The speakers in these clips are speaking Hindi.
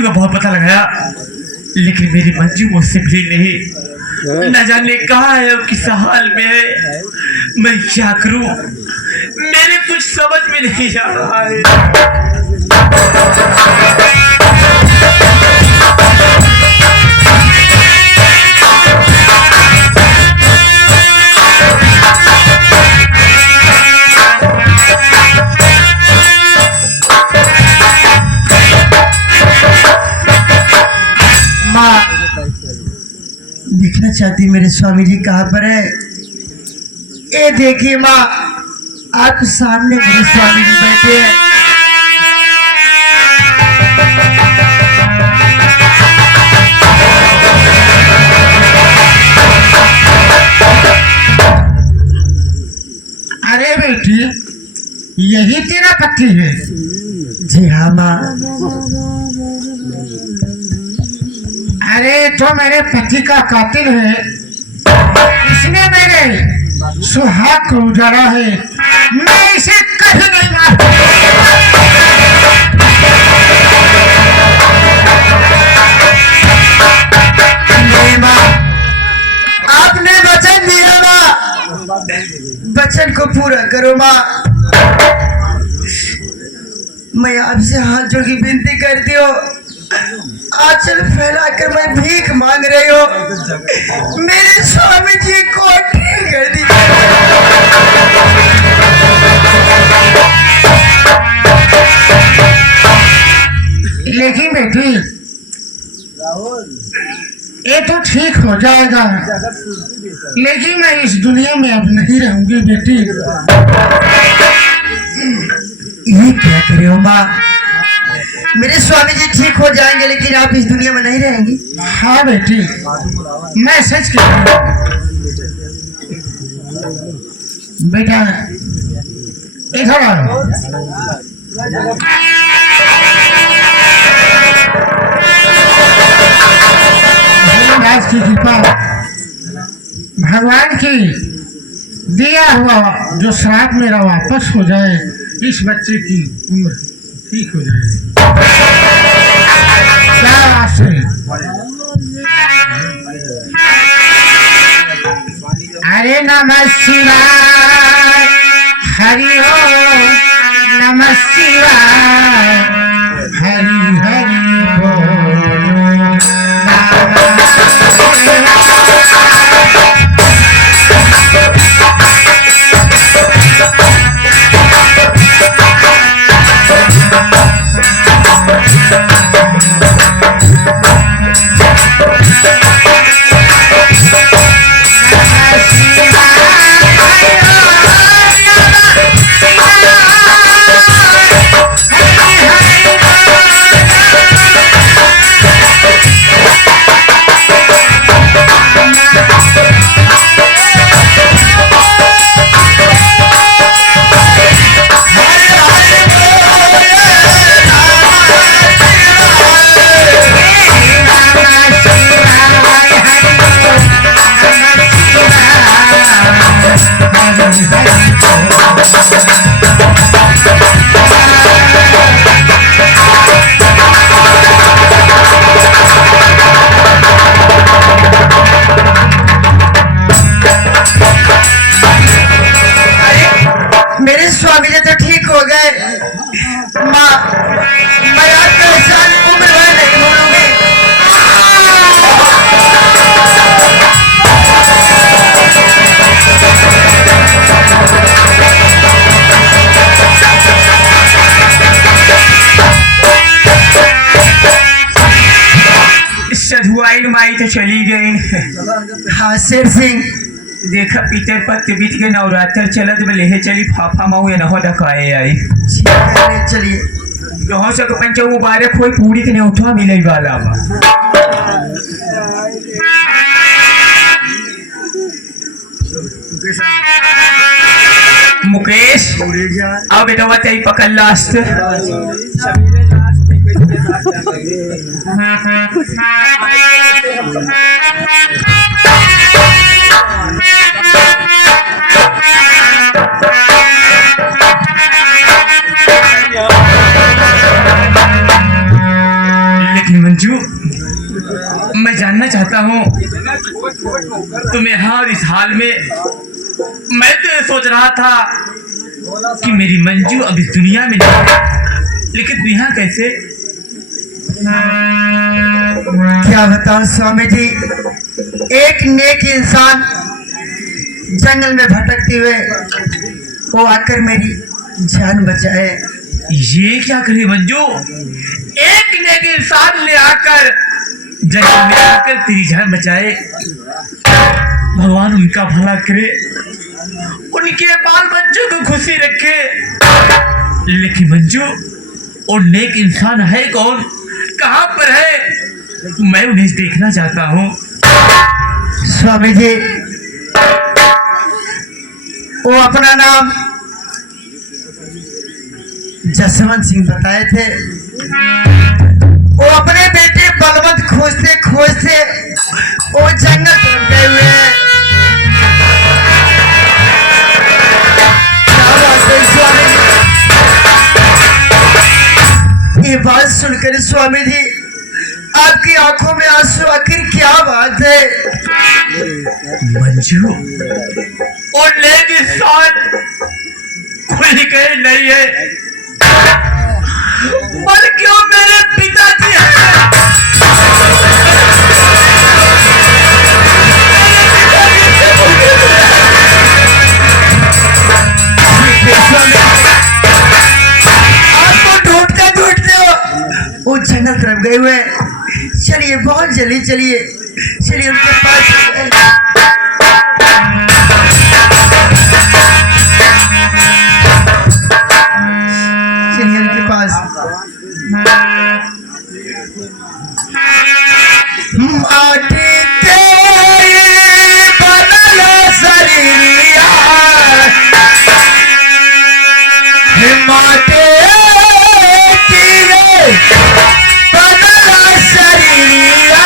मंजू का बहुत पता लगाया, लेकिन मेरी मंजू मुझसे मिली नहीं। न जाने कहाँ है, अब किस हाल में है, मैं क्या करूं, मेरे कुछ समझ में नहीं आ रहा है। देखना चाहती मेरे स्वामी जी कहाँ पर है? ये देखिए माँ, आपके सामने मेरे स्वामी जी बैठे हैं। अरे बेटी, यही तेरा पति है? जी हाँ माँ। अरे तो मेरे पति का कातिल है, इसने मेरे सुहाग को उजाड़ा है, मैं इसे कभी नहीं मारूंगा। माँ, आपने वचन दिया माँ, वचन को पूरा करो माँ। मैं आपसे हाथ जोड़ की विनती करती हूँ, आंचल फैलाकर मैं भीख मांग रही हूँ, मेरे स्वामी जी को ठीक कर दीजिए। लेकिन बेटी, ये तो ठीक हो जाएगा, लेकिन मैं इस दुनिया में अब नहीं रहूंगी बेटी। ये क्या कर रहे हो माँ? मेरे स्वामी जी ठीक हो जाएंगे, लेकिन आप इस दुनिया में नहीं रहेंगी। हाँ बेटी, मैं सच कह रहा हूँ। बेटा इधर आओ। भोलेनाथ की कृपा, भगवान की दिया हुआ जो श्राप मेरा वापस हो जाए, इस बच्चे की उम्र ठीक हो जाए। क्या आस है? अरे नमः शिवाय, हरि ओम नमः शिवाय, हरि हरि बोल नमः माई तो चली गई। हाँ शेर सिंह, देखा पीतर पत्ते बीत के नवरात्र चलत में लेहे चली फाफा माऊ या नहो डकाए आई। चलिए यहाँ से पंचो मुबारक होई, पूरी के उठवा मिले वाला बा। मुकेश अब बेटा बताई पकड़ लास्ट। लेकिन तुम्हें हर इस हाल में मैं तो ये सोच रहा था कि मेरी मंजू अब इस दुनिया में नहीं है, लेकिन तू यहाँ कैसे? क्या बताऊं स्वामी जी, एक नेक इंसान जंगल में भटकते हुए वो आकर मेरी जान बचाए। ये क्या करे मंजू? एक नेक इंसान ने आकर जंगल में आकर तेरी जान बचाए। भगवान उनका भला करे, उनके बाल बच्चों को खुशी रखे। लेकिन मंजू, वो नेक इंसान है कौन, कहाँ पर है? मैं उन्हें देखना चाहता हूँ। स्वामी जी, वो अपना नाम जसवंत सिंह बताए थे। वो अपने बेटे बलवंत खोजते खोजते वो जंगल तरफ गए हुए हैं। क्या बात है स्वामी जी? ये बात सुनकर स्वामी जी आपकी आंखों में आंसू, आखिर क्या बात है? मंजू, और नेक इंसान कोई कहे नहीं है, बल्कि वो मेरे पिताजी हैं। आपको ढूंढते ढूंढते वो जंगल तरफ गए हुए। चलिए, बहुत जल्दी चलिए, चलिए उनके पास। चलिए उनके पास। माटी तेरी बनल शरीरिया, माटी तेरे बनल शरीरिया,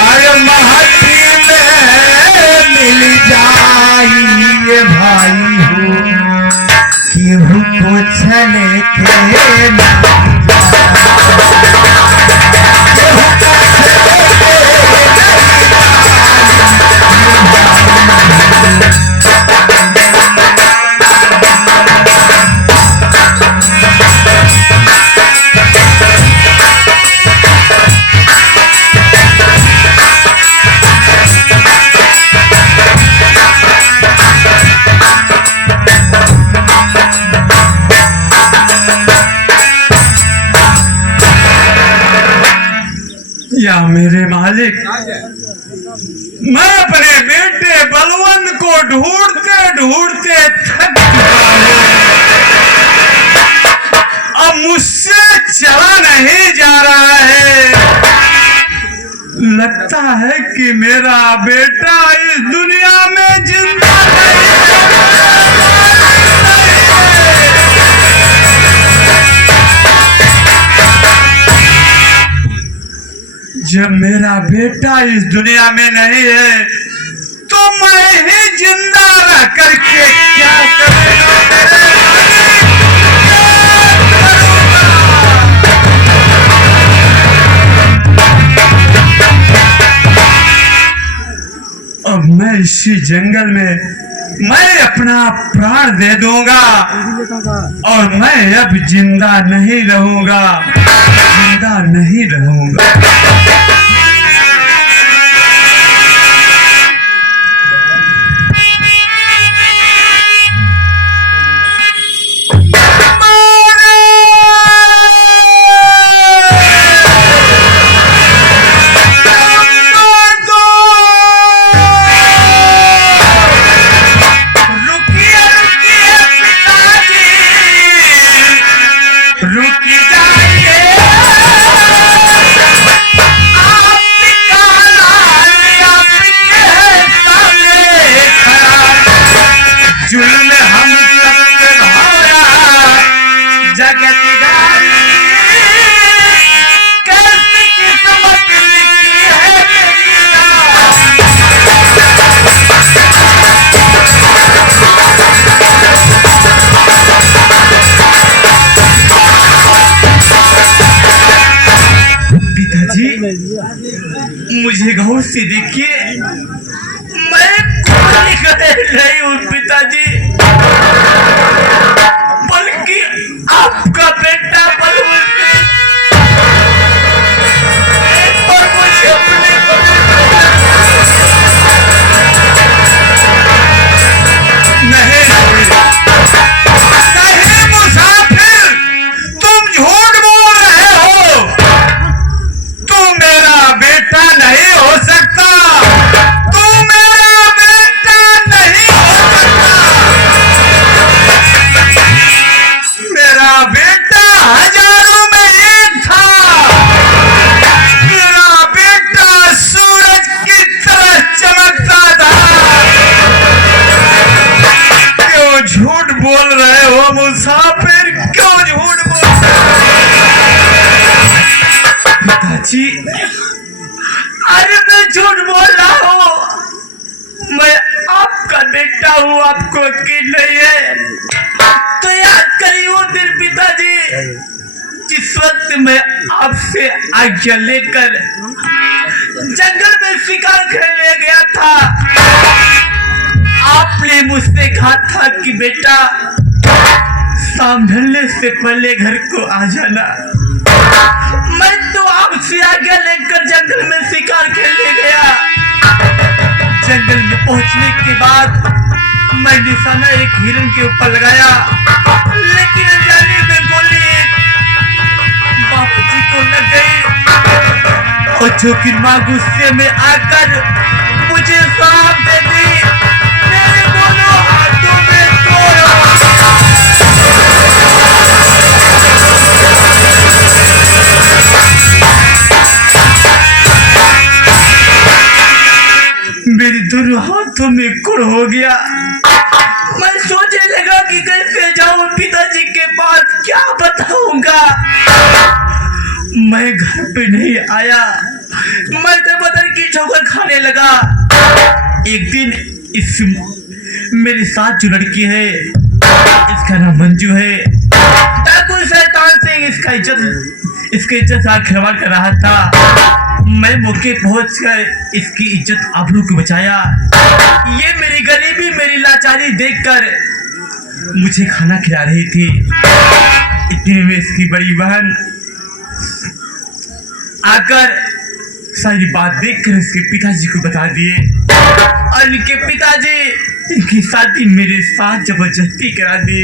और महती में मिल जाइए भाई हो, केहू को छले के ना या मेरे मालिक, मैं अपने बेटे बलवंत को ढूंढते ढूंढते थक चुका हूँ। अब मुझसे चला नहीं जा रहा है। लगता है कि मेरा बेटा इस दुनिया में जिंदा नहीं है। जब मेरा बेटा इस दुनिया में नहीं है तो मैं ही जिंदा रह करके क्या करूंगा? अब मैं इसी जंगल में मैं अपना प्राण दे दूंगा और मैं अब जिंदा नहीं रहूंगा, जिंदा नहीं रहूंगा। रुक जाइए गौर से देखिए, मैं कोई गैर नहीं हूँ पिताजी, बल्कि आपका बेटा बलवंत और मुझे अपने नहीं नहीं मुसाफिर, तुम झूठ बोल रहे हो। तू मेरा बेटा नहीं हो सकता, तू मेरा बेटा नहीं हो सकता। मेरा बेटा हजारों में एक था। मेरा बेटा सूरज की तरह चमकता था। क्यों झूठ बोल रहे हो मुसाफिर, क्यों झूठ बोल रहे हो? पिताजी, अरे मैं झूठ बोल रहा हूँ, मैं आपका बेटा हूँ, आपको यकीन नहीं है तो याद करिए वो दिन पिताजी, जिस वक्त मैं आपसे आज्ञा लेकर जंगल में शिकार खेलने गया था। आपने मुझसे कहा था कि बेटा शाम ढलने से पहले घर को आ जाना। मैं तो आपसे आज्ञा लेकर जंगल में शिकार खेलने गया। जंगल में पहुंचने के बाद मैं निशाना एक हिरन के ऊपर लगाया, लेकिन अनजाने में गोली बाबूजी को लग गई और जोगिन माँ गुस्से में आकर मुझे श्राप दे दी। मेरे दोनों हाथों में तोड़ा। मेरे दोनों हाथों में कुड़ हो गया। मैं सोचने लगा कि कैसे जाऊं पिताजी के पास, क्या बताऊंगा। मैं घर पे नहीं आया, मैं तो बदर की ठोकर खाने लगा। एक दिन इस मेरे साथ जो लड़की है, इसका नाम मंजू है, डाकू शैतान सिंह इसकी इज्जत साथ खिलवाड़ कर रहा था। मैं मौके पहुंचकर इसकी इज्जत आबरू को बचाया। ये मेरी गरीबी, मेरी लाचारी देखकर मुझे खाना खिला रही थी। इतने में इसकी बड़ी बहन आकर सारी बात देखकर इसके पिताजी को बता दिए और इनके पिताजी इनकी शादी मेरे साथ जबरदस्ती करा दी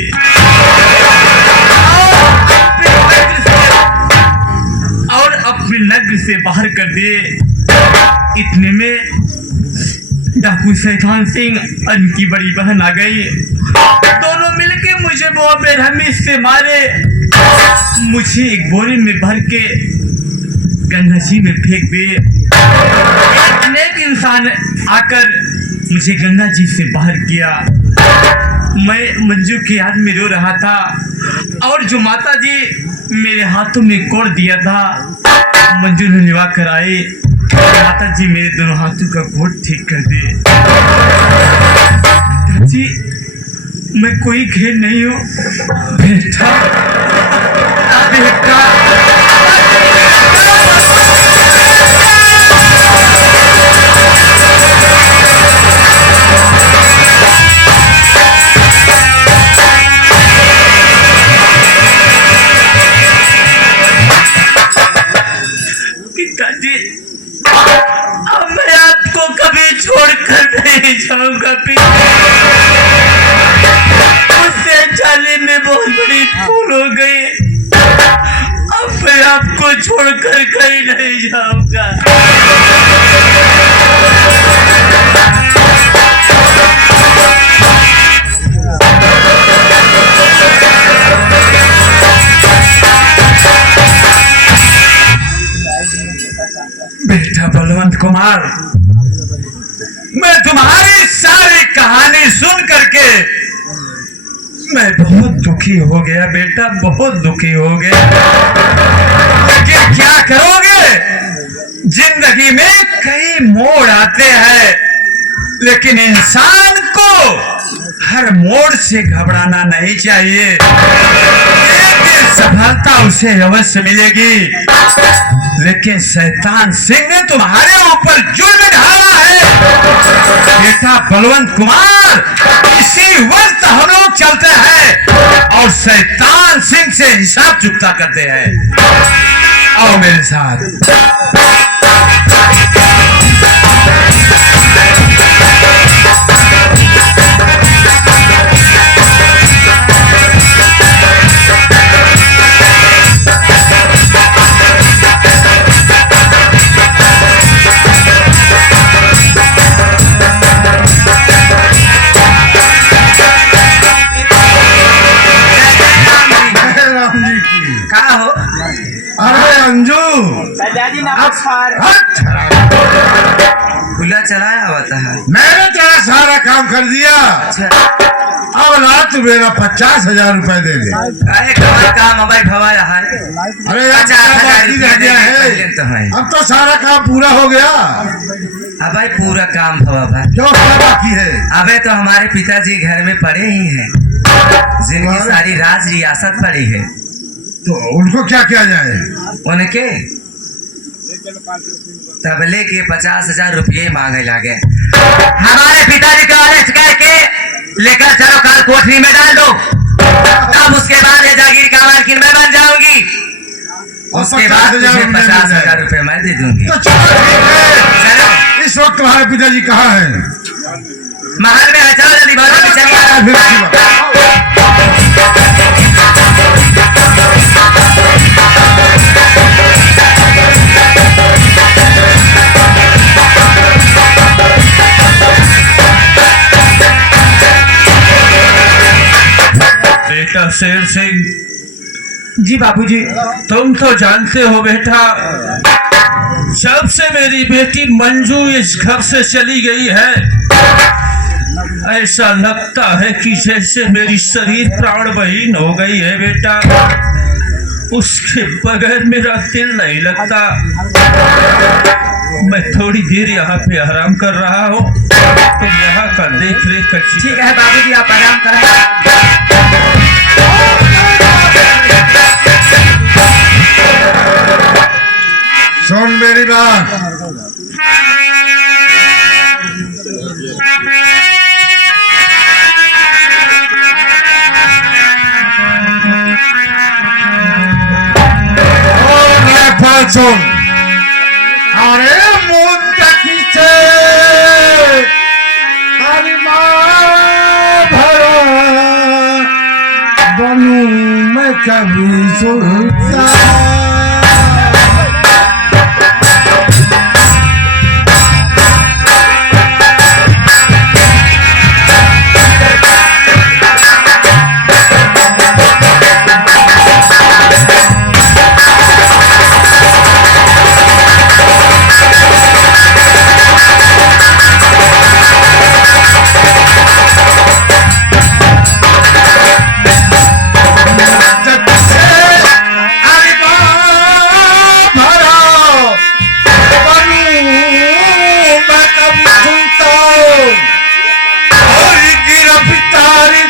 और अपने नगर से बाहर कर दिए। इतने में डाकू शैतान सिंह और इनकी बड़ी बहन आ गई। दोनों मिलके मुझे बहुत बेरहमी से मारे। मुझे एक बोरे में भर के गंगा जी में फेंक दिए। एक नेक इंसान आकर मुझे गंगा जी से बाहर किया। मैं मंजू की याद में रो रहा था और जो माता जी मेरे हाथों में कोड़ दिया था, मंजू ने निभा कर आई। माता जी मेरे दोनों हाथों का कोड़ ठीक कर दिए। जी मैं कोई घेर नहीं हूँ बेटा, बेटा। पिताजी, अब मैं आपको कभी छोड़कर नहीं जाऊंगा। उससे जाने में बहुत बड़ी भूल हो गई। अब मैं आपको छोड़कर कहीं नहीं जाऊंगा। बेटा बलवंत कुमार, मैं तुम्हारी सारी कहानी सुन करके मैं बहुत दुखी हो गया बेटा, बहुत दुखी हो गया। लेकिन क्या करोगे, जिंदगी में कई मोड़ आते हैं, लेकिन इंसान को हर मोड़ से घबराना नहीं चाहिए। एक दिन सफलता उसे अवश्य मिलेगी, लेकिन शैतान सिंह ने तुम्हारे ऊपर जुल्म ढाला है। बेटा बलवंत कुमार, इसी वक्त हम लोग चलते हैं और शैतान सिंह से हिसाब चुकता करते हैं। आओ मेरे साथ। का हो? अरे अंजू, खुला चलाया होता है। मैंने तेरा सारा काम कर दिया। अब ना तू मेरा 50,000 रुपए दे दे। अरे कमाल काम हमारे भवा रहा है। अरे यार, 50,000 बाकी रह गया है। अब तो सारा काम पूरा हो गया। अब भाई पूरा काम भवा भाई, क्यों, क्या बाकी है? अबे तो हमारे पिताजी घर में पड़े ही हैं, जिनकी सारी राज रियासत पड़ी है। तो उनको क्या किया जाए? उनके तबले के 50,000 रुपये मांगे लागे। हमारे पिताजी को अरेस्ट करके लेकर चलो, कल कोठरी में डाल दो। अब उसके बाद ये जागीर का मालकिन मैं बन जाऊंगी। उसके बाद तुझे 50,000 रुपये मैं दे दूंगी। तो चलो ठीक है। चलो, इस वक्त तुम्हारे पिताजी कहाँ हैं? महल में है, चलो जल्दी भागो, चलिए। फिर अच्छी बात। बेटा शेर सिंह जी, बाबूजी तुम तो जानते हो बेटा, जब से मेरी बेटी मंजू इस घर से चली गई है, ऐसा लगता है कि जैसे मेरी शरीर प्राण बहीन हो गई है बेटा। उसके बगैर मेरा दिल नहीं लगता। मैं थोड़ी देर यहाँ पे आराम कर रहा हूँ, तुम यहाँ का देख रेख कर। ठीक है बाबूजी, आप आराम करें। सुन मेरी बात, सुन। अरे मुद्दकी से भरो बनू मैं कभी सुल्तान।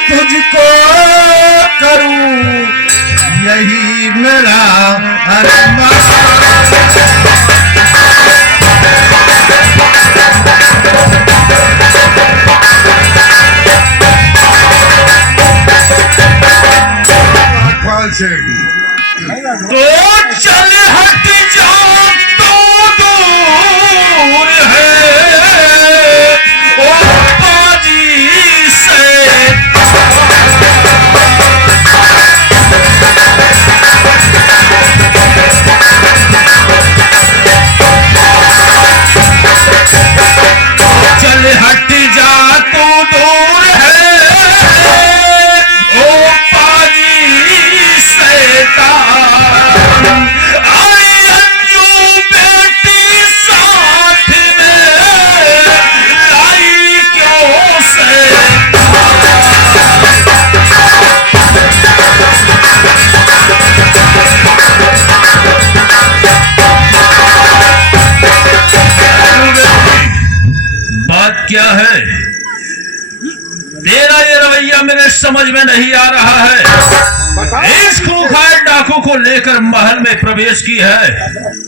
तुझको करूं यही मेरा अरमान। तो चल हट जाओ, तो दूर है ओ बाजी से। चल हट जा, तू दूर है ओ पाजी शैतान। आई अंजू बेटी साथ में लाई क्यों शैतान। बात क्या है? तेरा ये रवैया मेरे समझ में नहीं आ रहा है। इस खूंखार डाकू को लेकर महल में प्रवेश की है,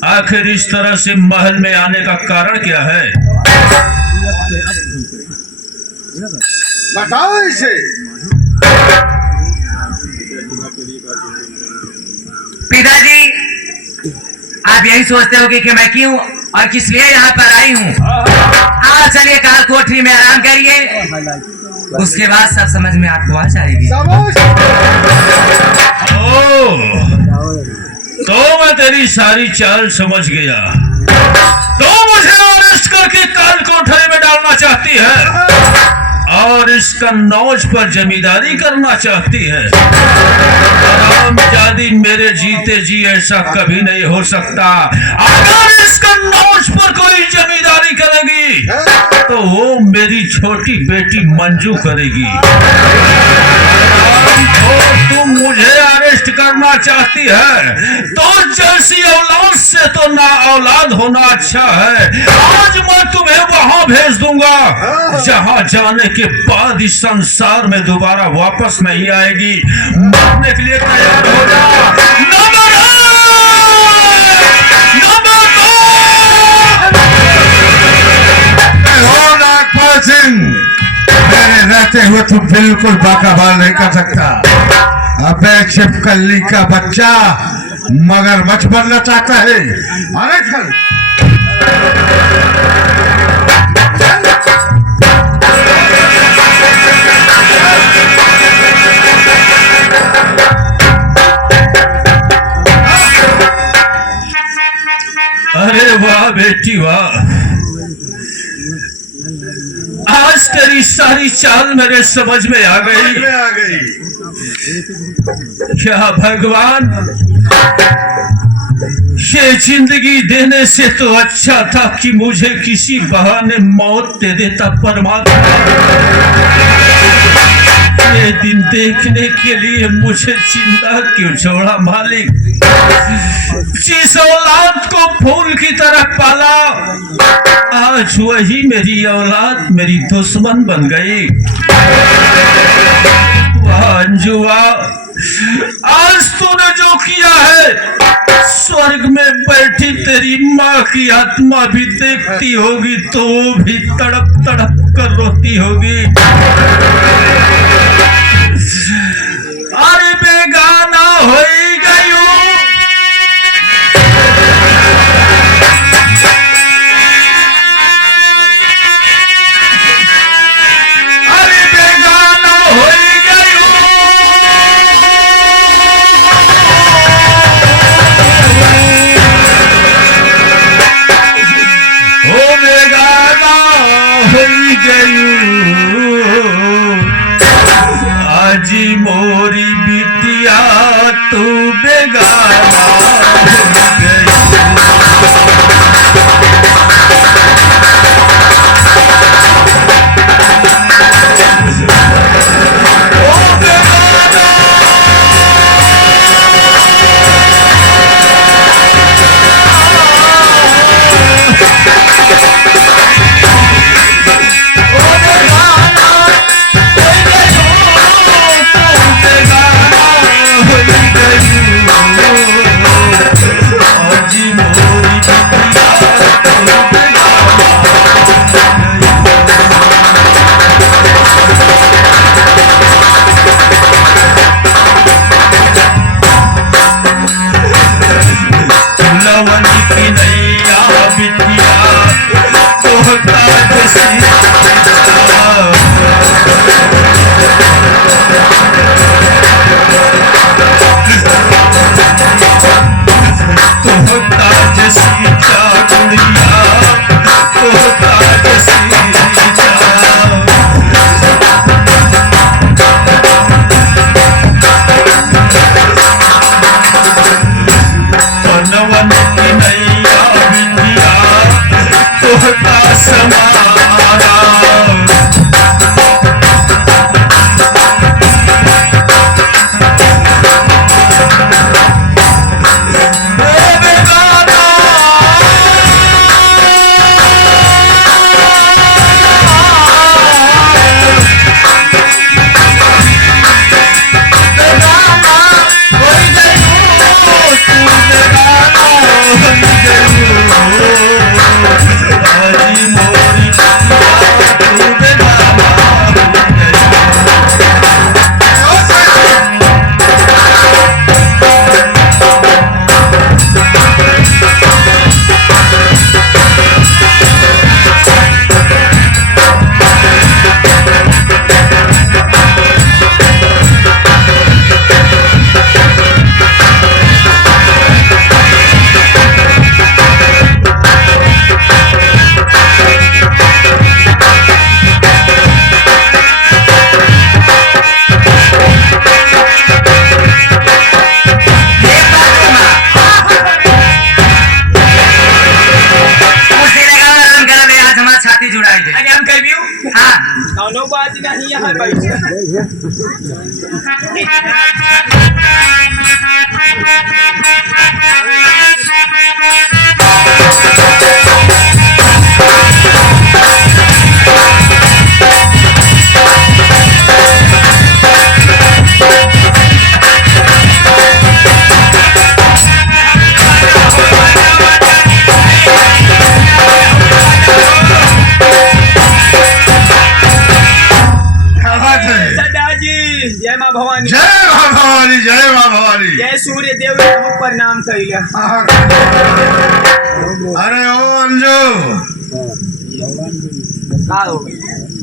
आखिर इस तरह से महल में आने का कारण क्या है? बताओ इसे। पिताजी, आप यही सोचते होगे कि मैं क्यों और किस लिए यहाँ पर आई हूँ। हाँ, चलिए काल कोठरी में आराम करिए, उसके बाद सब समझ में आपको आ जाएगी। तो मैं तेरी सारी चाल समझ गया। तो मुझे अरेस्ट करके काल कोठरी में डालना चाहती है और इसका नौज पर जमींदारी करना चाहती है। हरामजादी, मेरे जीते जी ऐसा कभी नहीं हो सकता। अगर इसका नौज पर कोई जमींदारी करेगी तो वो मेरी छोटी बेटी मंजू करेगी। तो तुम मुझे अरेस्ट करना चाहती है तो जैसी औलाद से तो ना औलाद होना अच्छा है। आज मैं तुम्हें वहां भेज दूंगा जहां जाने के बाद इस संसार में दोबारा वापस नहीं आएगी। मरने के लिए तैयार हो जा। नागपाल सिंह, मेरे रहते हुए तू बिल्कुल बाकाबाल नहीं कर सकता। अबे छिपकली का बच्चा मगरमच्छ बनना चाहता है। अरे चल। अरे वाह बेटी वाह, आज तेरी सारी चाल मेरे समझ में आ गई। क्या भगवान, ये जिंदगी देने से तो अच्छा था कि मुझे किसी बहाने मौत दे देता परमात्मा। ये दिन देखने के लिए मुझे जिंदा क्यों छोड़ा मालिक। जिस औलाद को फूल की तरह पाला, आज वही मेरी औलाद मेरी दुश्मन बन गई। अंजुआ, आज तूने जो किया है, स्वर्ग में बैठी तेरी माँ की आत्मा भी देखती होगी तो वो भी तड़प तड़प कर रोती होगी। अरे बेगाना हो गई हूँ, अरे बेगाना हो गई हूँ। ओ बेगाना हो गई हूँ, आज मोरी बिटिया तू बेगाना हो गई। कौनो बात नहीं है बैठे जय माँ भवानी जय माँ भवानी, जय माँ भवानी। जय सूर्य देव को प्रणाम करिए। अरे ओ अंजू,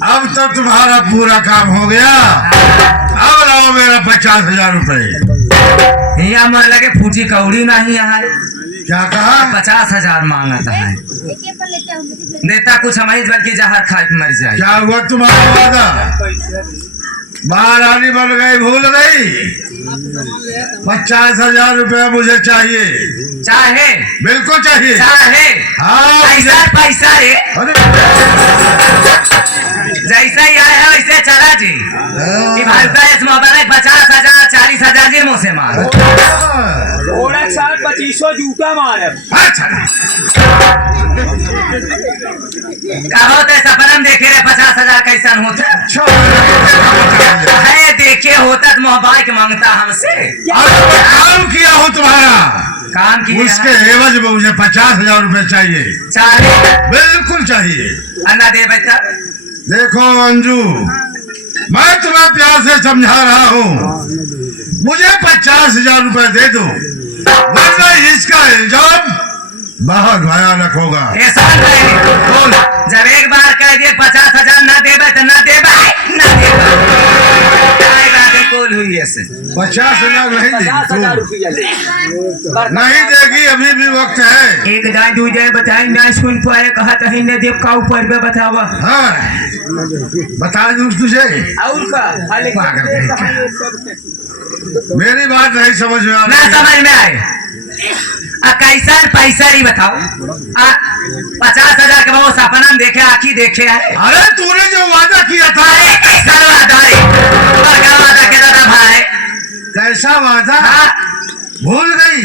अब तो तुम्हारा पूरा काम हो गया। अब लाओ मेरा 50,000 रुपए। यहाँ मन लगे फूटी कौड़ी नहीं है। क्या कहा? 50,000 मांगता है। देता कुछ हमारी बल्कि जहर खा के मर जाए। क्या हुआ तुम्हारा वादा? महारानी बन गई, भूल गई? 50,000 रुपया मुझे चाहिए। चाहे बिल्कुल चाहिए। चाहे हाँ पैसा पैसा है। अरे जैसा ही आया है वैसे चला जी। कि भाई का इस मोबाइल 50,000 40,000 जी मुँह से मार। थोड़ा साल 2500 जूता मारे। अच्छा कहो तो सपना में देखे रहे 50,000 कैसा होता है। देखे होता तो मोबाइल के मांगता हमसे। काम किया हो तुम्हारा काम की उसके एवज में मुझे 50,000 रुपए चाहिए। चाहे बिल्कुल चाहिए। अन्ना दे बेटा। देखो अंजू, मैं तुम्हें प्यार से समझा रहा हूँ, मुझे 50,000 रुपए दे दो, वरना इसका इल्जाम बहुत भयानक होगा। ऐसा नहीं, जब एक बार कह दिए 50,000 ना देबे तो ना देबे ना देबे। कोल हुई ऐसे 50,000 नहीं देगी। 50,000 रुपया नहीं देगी, अभी भी वक्त है। एक दाई दू जाए बताई ना सुन पाए कहा तो ही ने देव का ऊपर में बतावा। हाँ बता दूँ तुझे। और का खाली पागल कहीं मेरी बात नहीं समझ में आ ना रही। समझ में आए। कैसा पैसा नहीं बताओ। 50,000 के बहुत सपना में देखे आखी देखे है। अरे तूने जो वादा किया था। अरे कैसा वादा है? क्या वादा किया था भाई? कैसा वादा? हाँ, भूल गई?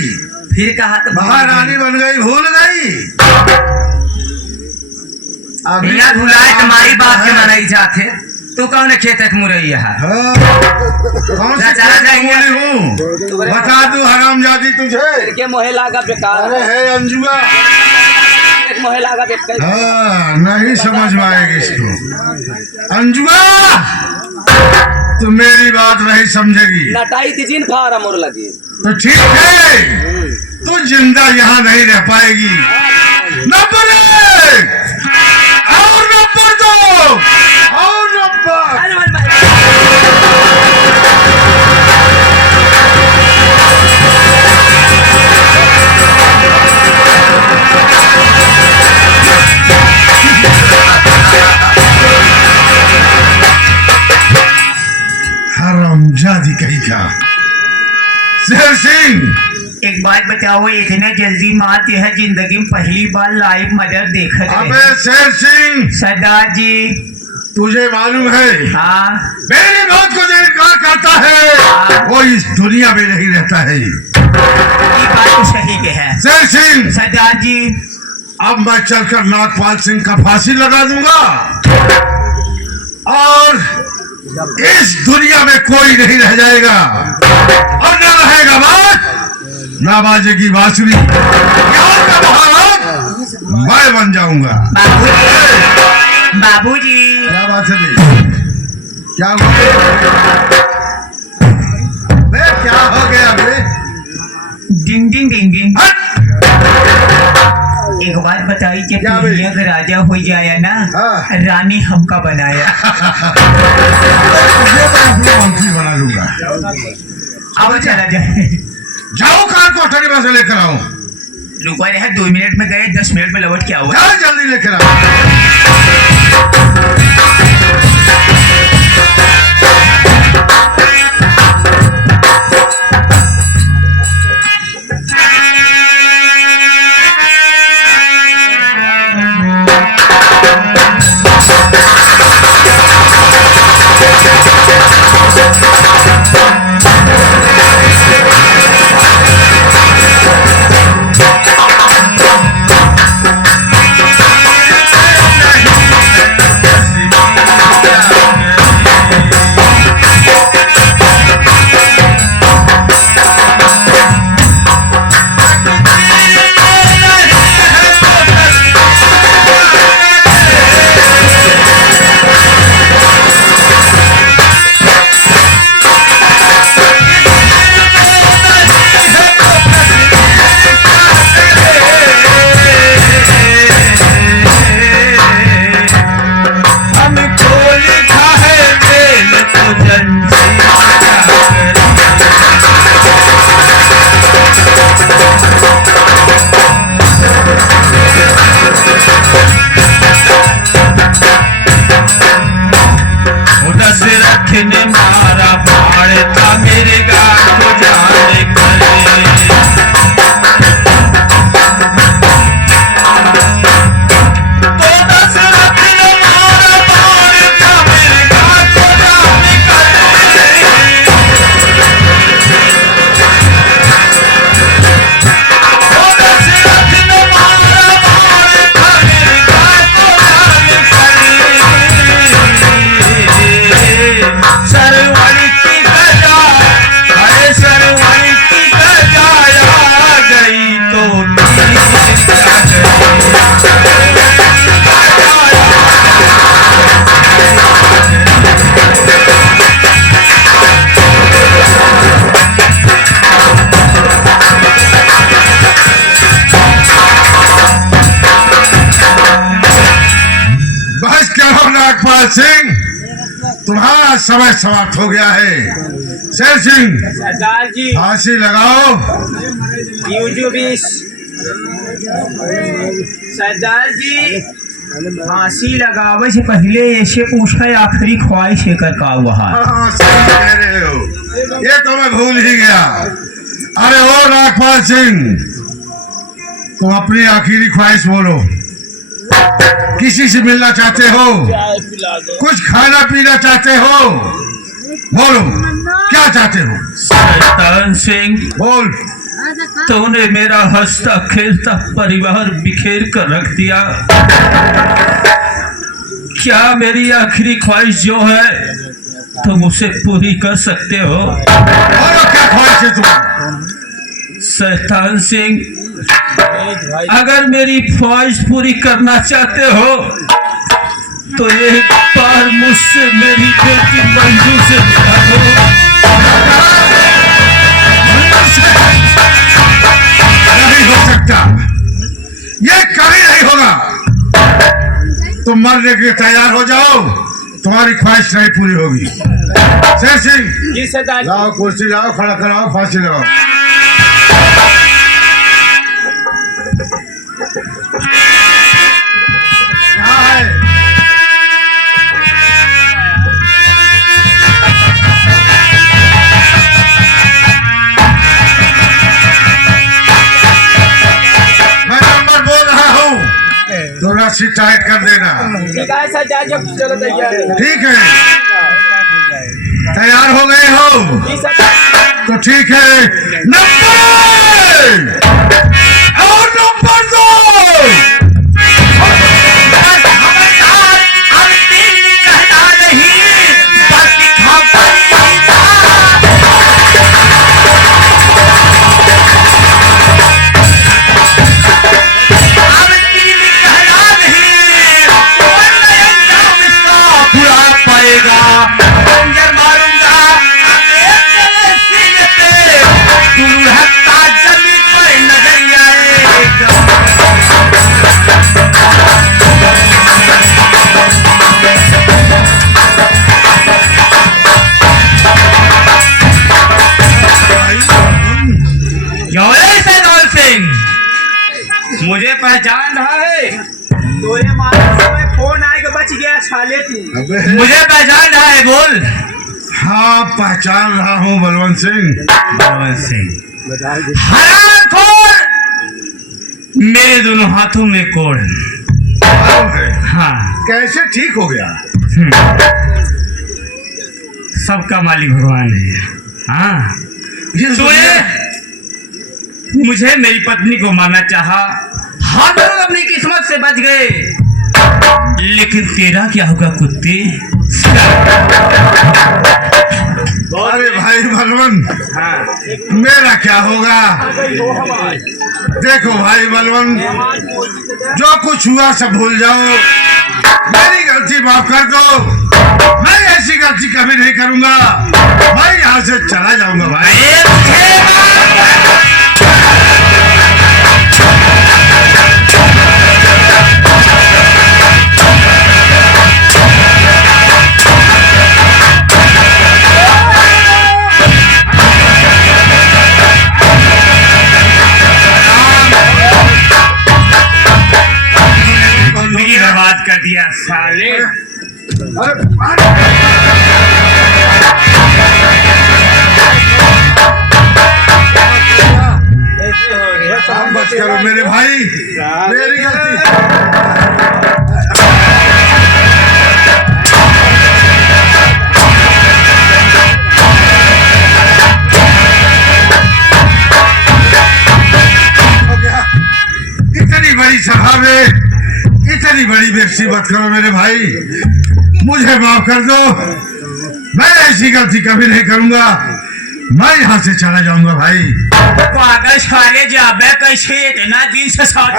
फिर कहा तो महारानी बन गई, भूल गई? मियाँ भुलाए तुम्हारी बात के मनाई जाते। तू कौन खेत मुरैया है? हाँ, कौन सी बोली हूँ बता दू हरामजादी तुझे। के मोहे लागा बेकार। अरे है अंजुआ। मोहे लागा बेकार। हाँ नहीं समझ में आएगी इसको। अंजुआ तू मेरी बात नहीं समझेगी। नटाई थी जिन फारा मोर लगी। तो ठीक है, तू जिंदा यहाँ नहीं रह पाएगी। नंबर 1 और नंबर 2 और नंबर। हरामजादी कहीं का। शेर सिंह एक बात बताओ, इतना जल्दी मात यह जिंदगी में पहली बार लाइव मदर देखा है। अबे शेर सिंह, सरदार जी तुझे मालूम है हाँ मेरी मौत को जो इनकार करता है वो इस दुनिया में नहीं रहता है। ये बात तो सही के है शेर सिंह, सरदार जी। अब मैं चलकर नागपाल सिंह का फांसी लगा दूंगा और इस दुनिया में कोई नहीं रह जाएगा और न रहेगा बात, न बाजेगी बांसुरी। यहाँ का महाराज मैं बन जाऊंगा। बाबूजी क्या बात है भाई? क्या हुआ बे? क्या हो गया बे? डिंग डिंग डिंग डिंग। हट! एक बात बताई कि क्या भाई? दुनिया का राजा हो जाया ना, हाँ। रानी हमका बनाया। ये मैं अपनी मंत्री बना लूंगा। अब चला जाए। जाओ कार को अठारी में से लेकर आओ। रुको रहे 2 मिनट में गए, 10 मिनट में लौट के आओ। जाओ जल्दी लेकर आओ। रखने मारा बाण था मेरे गाल को जाने करे। तो दशरथ ने मारा बाण था मेरे गाल को जाने करे। तो दशरथ ने मारा बाण था मेरे गाल को जाने करे। सरवण की गजा, अरे सरवण की गजा आ गई तो तीर जा बस करो नागपाल सिंह, तुम्हारा समय समाप्त हो गया है। शेर सिंह, सरदार जी फांसी लगाओ। सरदार जी फांसी लगावे से पहले ऐसे पूछा है आखिरी ख्वाहिश है का हुआ। हाँ, सही कह रहे हो, ये तो मैं भूल ही गया। अरे ओ नागपाल सिंह, तुम अपनी आखिरी ख्वाहिश बोलो। किसी से मिलना चाहते हो, कुछ खाना पीना चाहते हो, बोलो क्या चाहते हो। शैतान सिंह, बोल। तूने मेरा हंसता खेलता परिवार बिखेर कर रख दिया। क्या मेरी आखिरी ख्वाहिश जो है तुम उसे पूरी कर सकते हो? बोलो क्या ख्वाहिश है तुम्हारी। शैतान सिंह, अगर मेरी ख्वाहिश पूरी करना चाहते हो तो एक बार मुझसे मेरी बेटी मंजू से मिला दो। नहीं हो सकता, ये कभी नहीं होगा। तुम मरने के लिए तैयार हो जाओ, तुम्हारी ख्वाहिश नहीं पूरी होगी। शेर सिंह, जी सरदार, लाओ कुर्सी लाओ, खड़ा कराओ, फांसी लगाओ। यहाँ है। मैं नंबर बोल रहा हूँ, तो रस्सी टाइट कर देना। ठीक है, तैयार हो गए हो तो ठीक है। नंबर और नंबर दो। मुझे पहचान रहा है? तोरे मारे समय फोन आएगा, बच गया साले तू। मुझे पहचान रहा है, बोल। हाँ, पहचान रहा हूँ बलवंत सिंह। बलवंत सिंह, हरामखोर! मेरे दोनों हाथों में कोड़। है। हाँ, कैसे ठीक हो गया? सबका मालिक भगवान है। हाँ सुने, मुझे मेरी पत्नी को मारना चाहा, हम लोग अपनी किस्मत से बच गए, लेकिन तेरा क्या होगा कुत्ते? अरे भाई बलवंत, हाँ मेरा क्या होगा? देखो भाई बलवंत, जो कुछ हुआ सब भूल जाओ, मेरी गलती माफ कर दो। मैं ऐसी गलती कभी नहीं करूंगा। मैं यहाँ से चला जाऊंगा भाई। जिंदगी बर्बाद कर दिया साले। बच करो मेरे भाई, मेरी गलती। इतनी बड़ी सभा में इतनी बड़ी बेइज्जती मत करो मेरे भाई, मुझे माफ कर दो। मैं ऐसी गलती कभी नहीं करूंगा। मैं यहाँ से चला जाऊंगा भाई। पागल साले, जाबे कैसे इतना दिन से साथ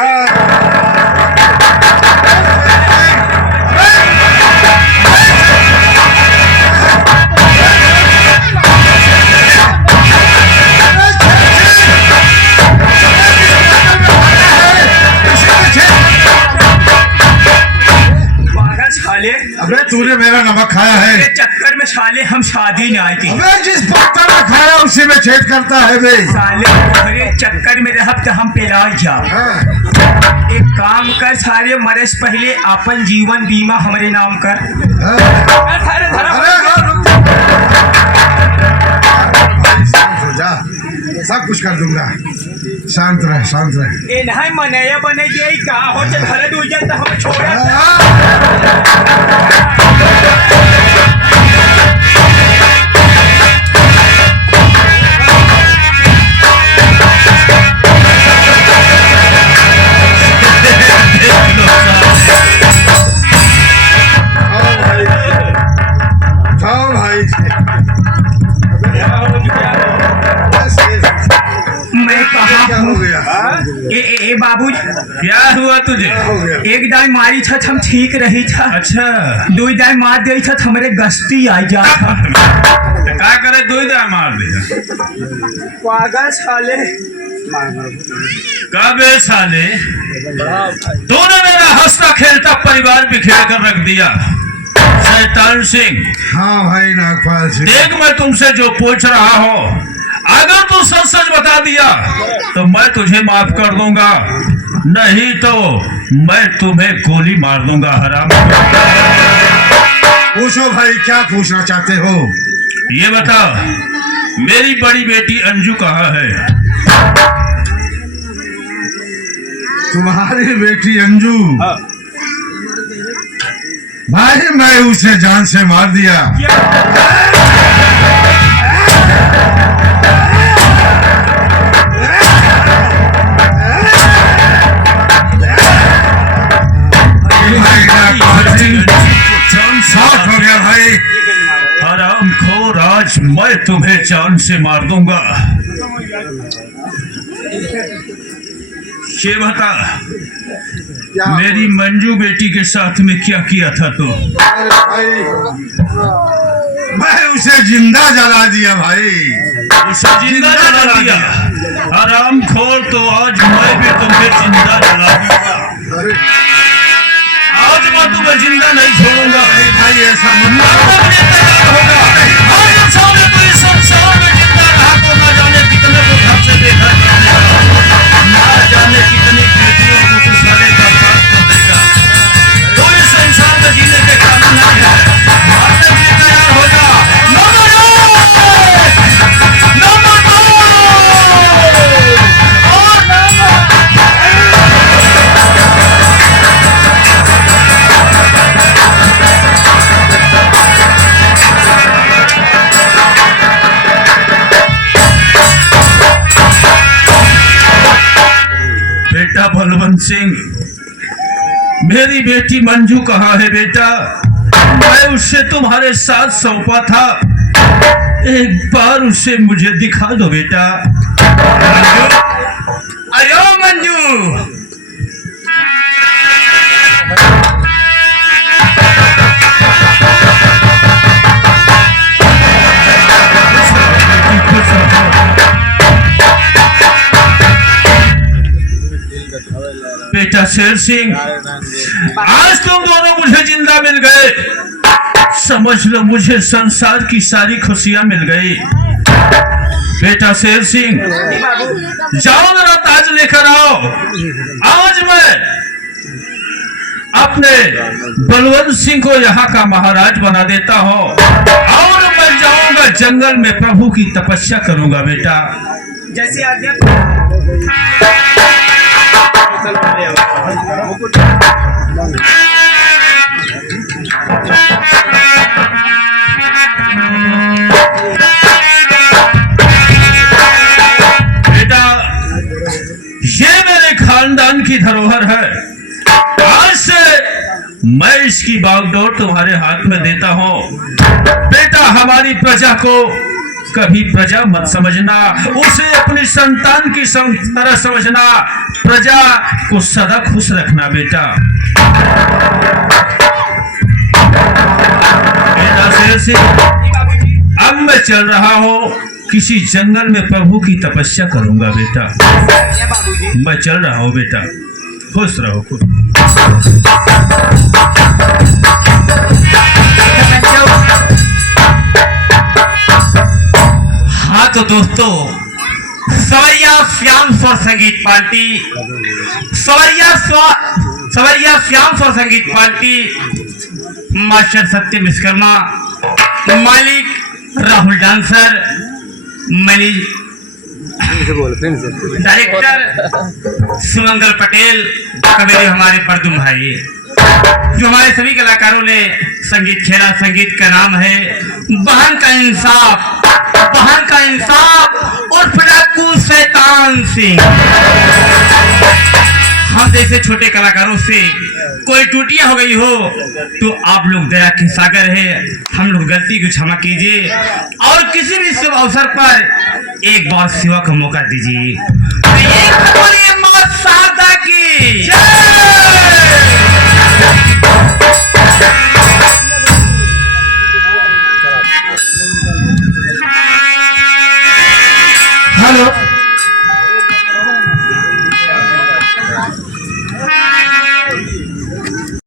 साले, अबे तूने मेरा नमक खाया है। के चक्कर में साले हम शादी नहीं आए थे। अबे जिस पत्ता में खाया उसी में छेद करता है बे। साले तुम्हारे चक्कर में रहब तो हम पिला जा। हाँ। एक काम कर साले, मरे से पहले अपन जीवन बीमा हमारे नाम कर। अरे हाँ, रुक जा। भाई शांत हो जा, सब कुछ कर दूंगा। शांत रह, शांत रह। ए नहीं मनेया बने जाई का हो जे घर दूर जा तो हम छोड़ा। जाओ भाई। मैं कहा क्या हो गया? ए बाबू, क्या हुआ तुझे? हो गया? एक दाई मारी छत हम ठीक रही था। अच्छा, दो दाई मार दे छत हमरे गस्ती आई जा था। तो क्या करे, दो ही मार दिया। पागल साले, काबे साले, तूने मेरा हंसता खेलता परिवार बिखेर कर रख दिया। शैतान सिंह, हाँ भाई नागपाल सिंह। देख मैं तुमसे जो पूछ रहा हूँ, अगर तू सच सच बता दिया तो मैं तुझे माफ कर दूंगा, नहीं तो मैं तुम्हें गोली मार दूंगा। हराम, पूछो भाई, क्या पूछना चाहते हो? ये बता, मेरी बड़ी बेटी अंजू कहाँ है? तुम्हारी बेटी अंजू? भाई मैं उसे जान से मार दिया। साफ हो गया भाई। हरामखोर, आज मैं तुम्हें जान से मार दूंगा। ये बता, मेरी मंजू बेटी के साथ में क्या किया था तू? अरे भाई, मैं उसे जिंदा जला दिया भाई। उसे जिंदा जला दिया? हरामखोर, तो आज मैं भी तुम्हें जिंदा जला दूंगा। आज मैं तुम्हें जिंदा नहीं छोड़ूंगा। भाई ऐसा मत मरने के लिए तैयार होगा। आज इंसान ने तो इस संसार में जिंदा रहा तो ना जाने कितने को घर से बेघर कर देगा, ना जाने कितनी बेटियों को तू साले बर्बाद कर देगा। तो इस संसार में जीने के काबिल नहीं है। मरने के लिए तैयार हो जा। नंबर 2 और बलवंत सिंह, मेरी बेटी मंजू कहाँ है बेटा? मैं उससे तुम्हारे साथ सौंपा था, एक बार उसे मुझे दिखा दो बेटा। अरे ओ मंजू, बेटा शेर सिंह, आज तुम दोनों मुझे जिंदा मिल गए। समझ लो मुझे संसार की सारी खुशियां मिल गई। बेटा शेर सिंह, जाओ मेरा ताज लेकर आओ। आज मैं अपने बलवंत सिंह को यहाँ का महाराज बना देता हूँ और मैं जाऊंगा जंगल में, प्रभु की तपस्या करूंगा बेटा। जैसी आज्ञा। बेटा, ये मेरे खानदान की धरोहर है। आज से मैं इसकी बागडोर तुम्हारे हाथ में देता हूँ। बेटा, हमारी प्रजा को कभी प्रजा मत समझना, उसे अपनी संतान की तरह समझना। प्रजा को सदा खुश रखना बेटा। बेटा शेर सिंह, अब मैं चल रहा हूँ, किसी जंगल में प्रभु की तपस्या करूंगा बेटा। मैं चल रहा हूँ बेटा, खुश रहो खुश। हाँ तो दोस्तों, सवैया श्याम स्वर संगीत पार्टी, सवैया श्याम स्वर संगीत पार्टी, मास्टर सत्यम विश्वकर्मा, मालिक राहुल डांसर, डायरेक्टर सुमंगल पटेल, कबीर हमारे परदुम भाई, जो हमारे सभी कलाकारों ने संगीत खेला। संगीत का नाम है बहन का इंसाफ, बहन का इंसाफ और डाकू शैतान सिंह। हम जैसे छोटे कलाकारों से कोई टूटियां हो गई हो तो आप लोग दया के सागर है, हम लोग गलती को क्षमा कीजिए और किसी भी शुभ अवसर पर एक बार सेवा का मौका दीजिए। बोलिए मां शारदा की हेलो।